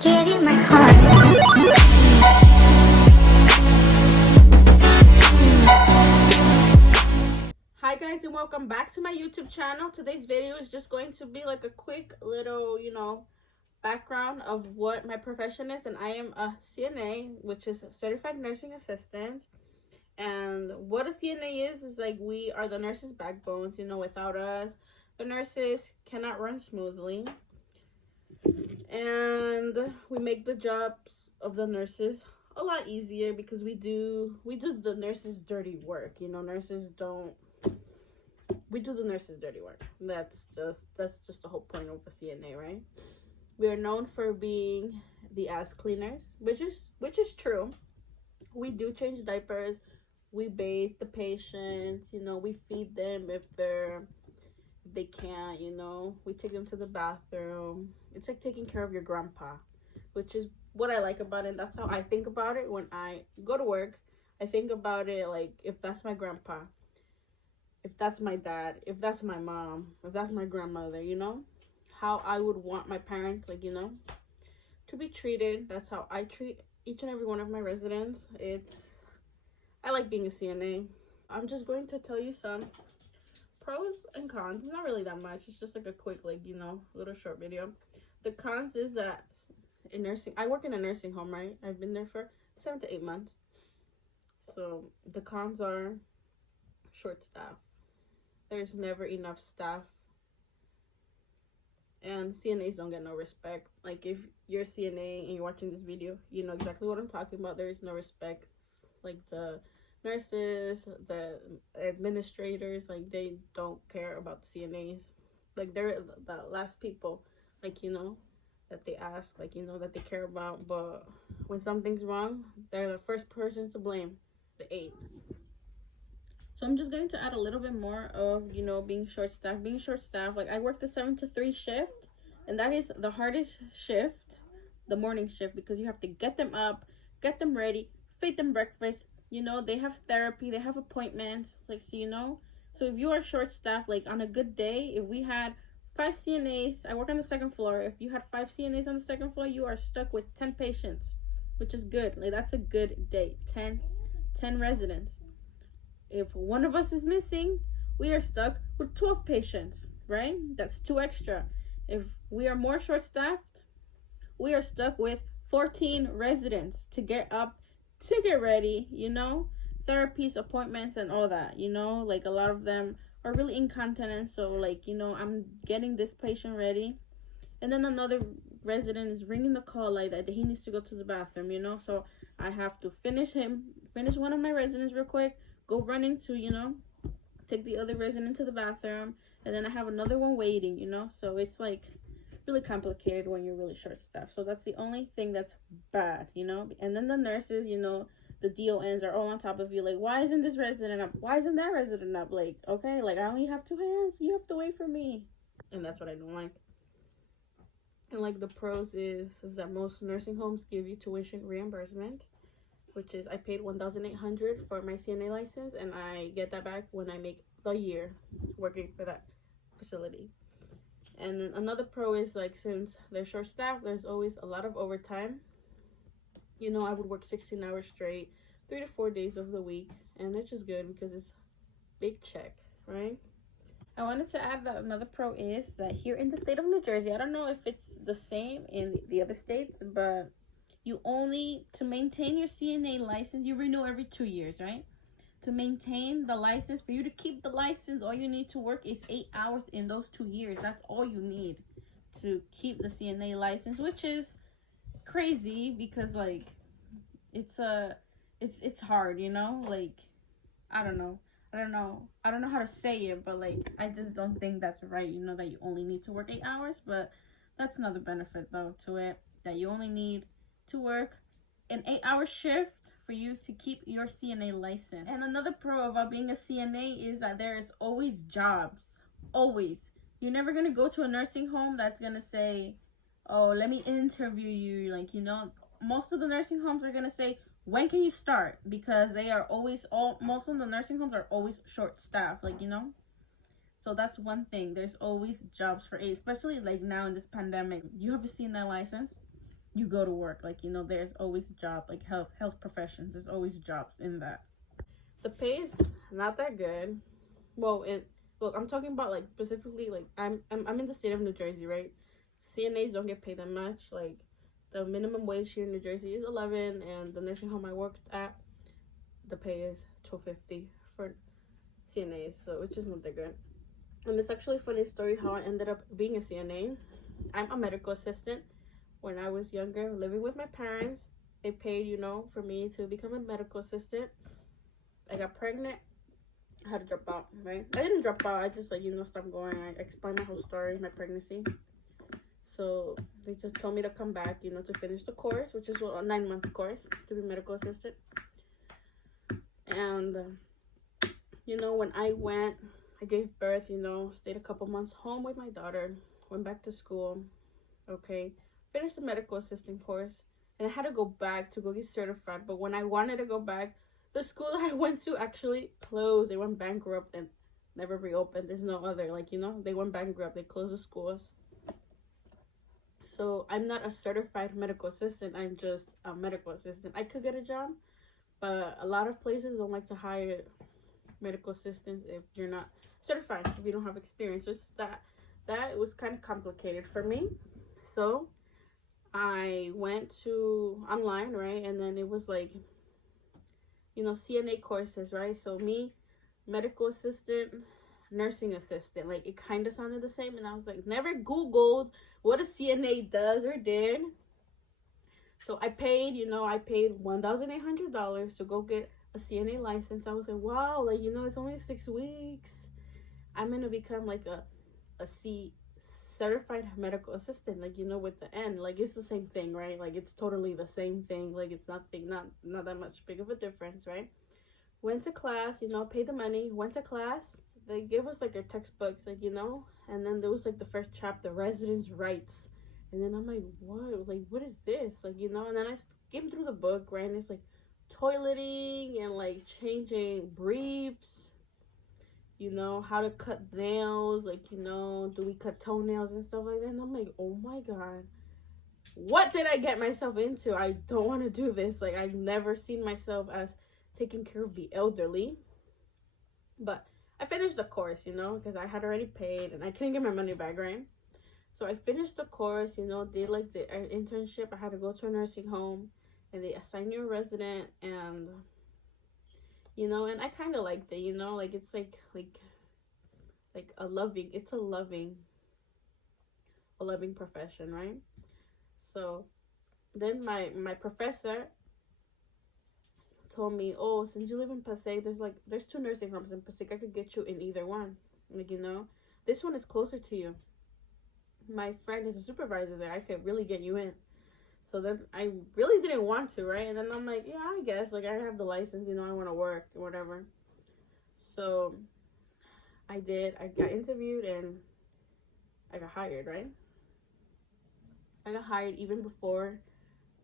give you my heart. Hi guys, and welcome back to my YouTube channel. Today's video is just going to be like a quick little, background of what my profession is. And I am a CNA, which is Certified Nursing Assistant. And what a CNA is like we are the nurses' backbones. Without us, the nurses cannot run smoothly. And we make the jobs of the nurses a lot easier because we do the nurses' dirty work. We do the nurses' dirty work. That's just the whole point of a CNA, right? We are known for being the ass cleaners, which is true. We do change diapers. We bathe the patients. We feed them if they can't. We take them to the bathroom. It's like taking care of your grandpa, which is what I like about it. That's how I think about it when I go to work. I think about it like, if that's my grandpa, if that's my dad, if that's my mom, if that's my grandmother, how I would want my parents, to be treated. That's how I treat each and every one of my residents. I like being a CNA. I'm just going to tell you some pros and cons. It's not really that much. It's just like a quick, little short video. The cons is that in nursing, I work in a nursing home, right? I've been there for 7 to 8 months. So the cons are short staff. There's never enough staff. And CNAs don't get no respect. Like, if you're a CNA and you're watching this video, you know exactly what I'm talking about. There is no respect. Like, the nurses, the administrators, they don't care about the CNAs. Like, they're the last people, that they ask, that they care about. But when something's wrong, they're the first person to blame, the aides. So I'm just going to add a little bit more of, being short-staffed. Being short-staffed, I work the 7 to 3 shift, and that is the hardest shift, the morning shift, because you have to get them up, get them ready, feed them breakfast. They have therapy, they have appointments, So if you are short-staffed, on a good day, if we had 5 CNAs, I work on the second floor. If you had 5 CNAs on the second floor, you are stuck with 10 patients, which is good. That's a good day. 10 residents. If one of us is missing, we are stuck with 12 patients, right? That's 2 extra. If we are more short-staffed, we are stuck with 14 residents to get up, to get ready, therapies, appointments, and all that, a lot of them are really incontinent. So, I'm getting this patient ready, and then another resident is ringing the call that he needs to go to the bathroom, So I have to finish one of my residents real quick, go running to, take the other resident to the bathroom, and then I have another one waiting, So it's really complicated when you're really short staffed. So that's the only thing that's bad, And then the nurses, the DONs are all on top of you, why isn't this resident up? Why isn't that resident up? Okay, I only have 2 hands. You have to wait for me. And that's what I don't like. And the pros is that most nursing homes give you tuition reimbursement, which is I paid $1,800 for my CNA license, and I get that back when I make the year working for that facility. And then another pro is since they're short staffed, there's always a lot of overtime. I would work 16 hours straight, 3 to 4 days of the week, and it's just good because it's big check, right? I wanted to add that another pro is that here in the state of New Jersey, I don't know if it's the same in the other states, but to maintain your CNA license, you renew every 2 years, right? To maintain the license, for you to keep the license, all you need to work is 8 hours in those 2 years. That's all you need to keep the CNA license, which is crazy because it's hard, I don't know how to say it, but I just don't think that's right, that you only need to work 8 hours. But that's another benefit though to it, that you only need to work an 8-hour shift for you to keep your CNA license. And another pro about being a CNA is that there is always jobs. Always. You're never going to go to a nursing home that's going to say, oh, let me interview you. Most of the nursing homes are going to say, when can you start? Because they are always, most of the nursing homes are always short staffed, So that's one thing. There's always jobs for aides, especially now in this pandemic. You have a CNA license. you go to work. Like, you know, there's always a job, like health professions, there's always jobs in that. The pay is not that good. Well, look, I'm talking about like specifically, like I'm in the state of New Jersey, right? CNAs don't get paid that much. Like the minimum wage here in New Jersey is 11, and the nursing home I worked at, the pay is $2.50 for CNAs, so which is not that good. And it's actually a funny story how I ended up being a CNA. I'm a medical assistant. When I was younger, living with my parents, they paid, you know, for me to become a medical assistant. I got pregnant. I had to drop out, right? I didn't drop out. I just, like, you know, stopped going. I explained my whole story, my pregnancy. So they just told me to come back, you know, to finish the course, which is a 9-month course to be medical assistant. And, you know, when I went, I gave birth, you know, stayed a couple months home with my daughter, went back to school, okay, finished the medical assistant course, and I had to go back to go get certified. But when I wanted to go back, the school that I went to actually closed. They went bankrupt and never reopened. There's no other, like, you know, they went bankrupt. They closed the schools. So I'm not a certified medical assistant. I'm just a medical assistant. I could get a job, but a lot of places don't like to hire medical assistants if you're not certified, if you don't have experience. So it's that was kind of complicated for me. So I went to online, right? And then it was like, you know, CNA courses, right? So me, medical assistant, nursing assistant, like it kind of sounded the same. And I was like, never Googled what a CNA does or did. So I paid, you know, I paid $1,800 to go get a CNA license. I was like, wow, like, you know, it's only 6 weeks. I'm going to become like a certified medical assistant, like, you know, with the N, like it's the same thing, right? Like it's totally the same thing. Like it's not that much big of a difference, right? Went to class, you know, paid the money, went to class. They gave us like our textbooks, like, you know, and then there was like the first chapter, residence rights. And then I'm like, what? Like, what is this? Like, you know, and then I skimmed through the book, right? And it's like toileting and like changing briefs, you know, how to cut nails, like, you know, do we cut toenails and stuff like that? And I'm like, oh my God, what did I get myself into? I don't want to do this. Like, I've never seen myself as taking care of the elderly. But I finished the course, you know, because I had already paid and I couldn't get my money back, right? So I finished the course, you know, did like the internship. I had to go to a nursing home and they assign you a resident, and you know, and I kind of liked it, you know, like it's like a loving profession, right? So then my professor told me, oh, since you live in Passaic, there's 2 nursing homes in Passaic. I could get you in either one, like, you know, this one is closer to you. My friend is a supervisor there. I could really get you in. So then I really didn't want to, right? And then I'm like, yeah, I guess, like, I have the license, you know, I want to work or whatever. So I did. I got interviewed and I got hired, right? I got hired even before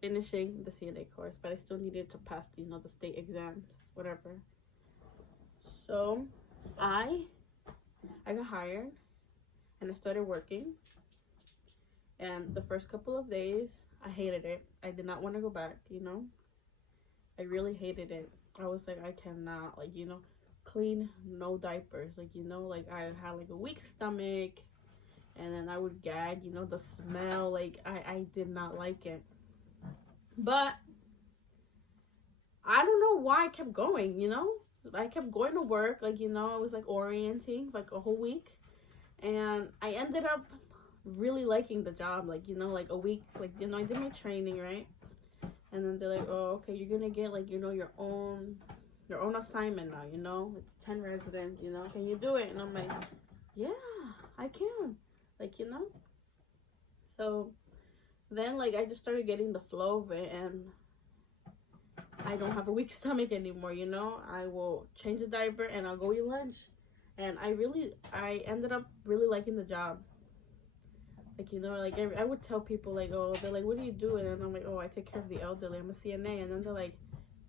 finishing the CNA course, but I still needed to pass, you know, the state exams, whatever. So I got hired and I started working. And the first couple of days, I hated it. I did not want to go back, you know. I really hated it. I was like, I cannot, like, you know, clean no diapers. Like, you know, like I had like a weak stomach and then I would gag, you know, the smell. Like I did not like it. But I don't know why I kept going, you know. I kept going to work, like, you know, I was like orienting like a whole week. And I ended up really liking the job, like, you know, like a week, like, you know, I did my training, right? And then they're like, oh, okay, you're gonna get like, you know, your own assignment now, you know, it's 10 residents, you know, can you do it? And I'm like, yeah, I can, like, you know. So then, like, I just started getting the flow of it, and I don't have a weak stomach anymore, you know. I will change the diaper and I'll go eat lunch. And I ended up really liking the job. Like, you know, like I would tell people, like, oh, they're like, what do you do? And then I'm like, oh, I take care of the elderly. I'm a CNA. And then they're like,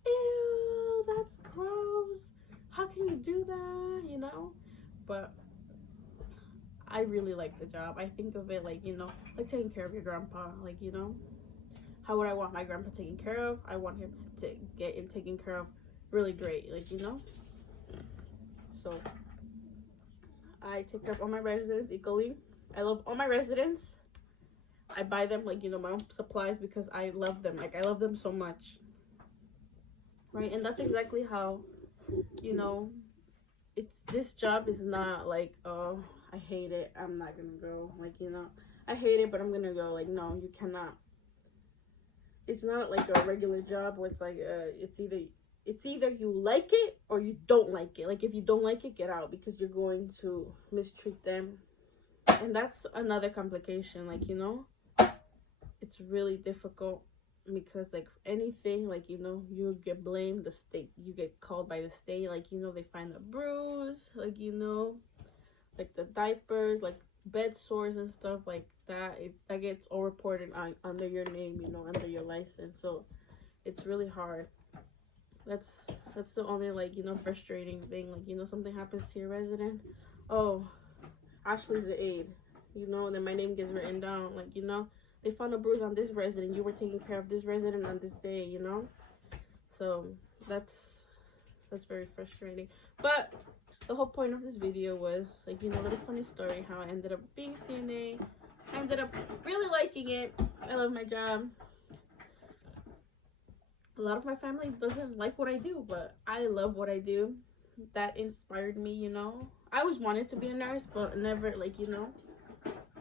ew, that's gross. How can you do that? You know? But I really like the job. I think of it like, you know, like taking care of your grandpa. Like, you know, how would I want my grandpa taken care of? I want him to get in taken care of really great, like, you know. So I take care of all my residents equally. I love all my residents. I buy them, like, you know, my own supplies because I love them. Like, I love them so much, right? And that's exactly how, you know, this job is not like, oh, I hate it, I'm not gonna go. Like, you know, I hate it, but I'm gonna go. Like, no, you cannot. It's not like a regular job where it's like, it's either you like it or you don't like it. Like, if you don't like it, get out, because you're going to mistreat them. And that's another complication, like, you know, it's really difficult because, like, anything, like, you know, you get blamed, the state, you get called by the state, like, you know, they find a bruise, like, you know, like the diapers, like bed sores and stuff like that. That gets all reported under your name, you know, under your license. So it's really hard. That's the only, like, you know, frustrating thing. Like, you know, something happens to your resident, oh, Ashley's the aide, you know, and then my name gets written down, like, you know, they found a bruise on this resident, you were taking care of this resident on this day, you know. So that's very frustrating. But the whole point of this video was, like, you know, a little funny story how I ended up being a CNA. I ended up really liking it. I love my job. A lot of my family doesn't like what I do, but I love what I do. That inspired me, you know. I always wanted to be a nurse, but never, like, you know,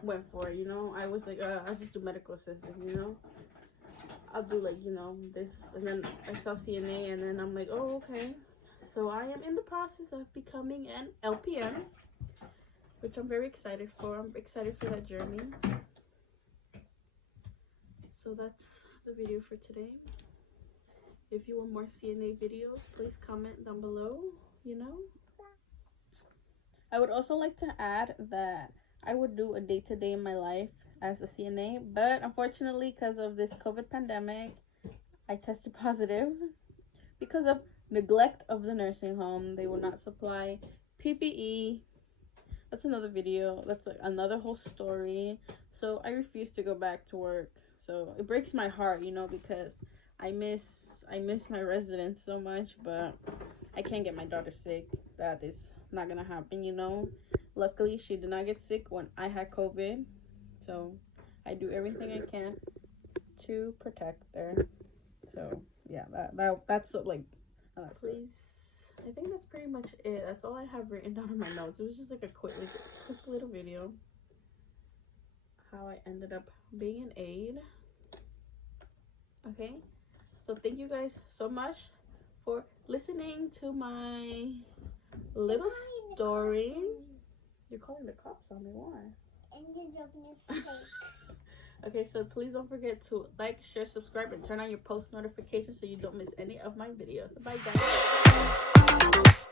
went for it, you know. I was like, I'll just do medical assistant, you know. I'll do, like, you know, this. And then I saw CNA, and then I'm like, oh, okay. So I am in the process of becoming an LPN, which I'm very excited for. I'm excited for that journey. So that's the video for today. If you want more CNA videos, please comment down below, you know. I would also like to add that I would do a day-to-day in my life as a CNA, but unfortunately, because of this COVID pandemic, I tested positive because of neglect of the nursing home. They will not supply PPE. That's another video. That's like another whole story. So I refuse to go back to work. So it breaks my heart, you know, because I miss my residents so much, but I can't get my daughter sick. That is not gonna happen, you know. Luckily, she did not get sick when I had COVID, so I do everything I can to protect her. So yeah, that's like, please. I think that's pretty much it. That's all I have written down in my notes. It was just like a quick little video. How I ended up being an aide. Okay, so thank you guys so much for listening to my little story. You're calling the cops on me, why? Okay, so please don't forget to like, share, subscribe, and turn on your post notifications so you don't miss any of my videos. Bye, guys.